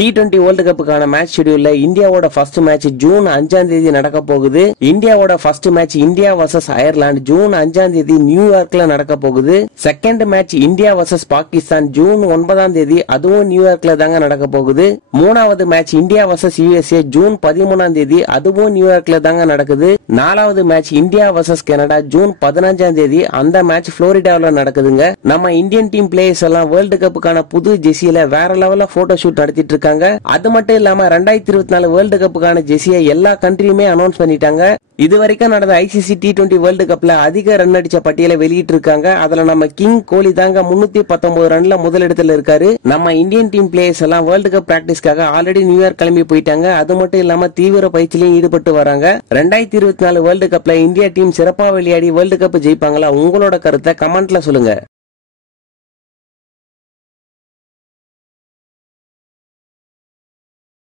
T20 world கப்புக்கான match ஷெட்யூல்ல இந்தியாவோட first match June 5ஆம் தேதி நடக்க போகுது. இந்தியாவோட first match India versus Ireland June 5ஆம் தேதி நியூயார்க்ல நடக்க போகுது. Second match India versus Pakistan June 9ஆம் தேதி அதுவும் நியூயார்க்ல தாங்க நடக்க போகுது. மூணாவது match India versus USA June 13ஆம் தேதி அதுவும் நியூயார்க்ல தாங்க நடக்குது. நாலாவது match India versus Canada June 15ஆம் தேதி அந்த மேட்ச் புளோரிடாவில் நடக்குதுங்க. நம்ம இந்தியன் டீம் பிளேயர்ஸ் எல்லாம் வேர்ல்ட் கப்புக்கான புது ஜெர்சியில வேற லெவல்ல போட்டோ ஷூட் நடத்திட்டு இருக்காங்க. அது மட்டும் இல்லாம 2024 வேர்ல்ட் கப்புக்கான ஜெர்சியை எல்லா கண்ட்ரியுமே அனௌன்ஸ் பண்ணிட்டாங்க. இதுவரைக்கும் நடந்த ICC T20 வேர்ல்ட் கப்ல அதிக ரன் அடிச்ச பட்டியலை வெளியிட்டு இருக்காங்க. அதுல நம்ம கிங் கோலி தாங்க 319 ரன்ல முதலிடத்துல இருக்காரு. நம்ம இந்தியன் டீம் பிளேயர்ஸ் எல்லாம் வேர்ல்ட் கப் பிராக்டிஸ்க்காக ஆல்ரெடி நியூயார்க் கிளம்பி போயிட்டாங்க. அது மட்டும் இல்லாம தீவிர பயிற்சியிலும் ஈடுபட்டு வராங்க. 2024 வேர்ல்ட் கப்ல இந்தியா டீம் சிறப்பா விளையாடி வேர்ல்ட் கப் ஜெயிப்பாங்களா? உங்களோட கருத்தை கமெண்ட்ல சொல்லுங்க.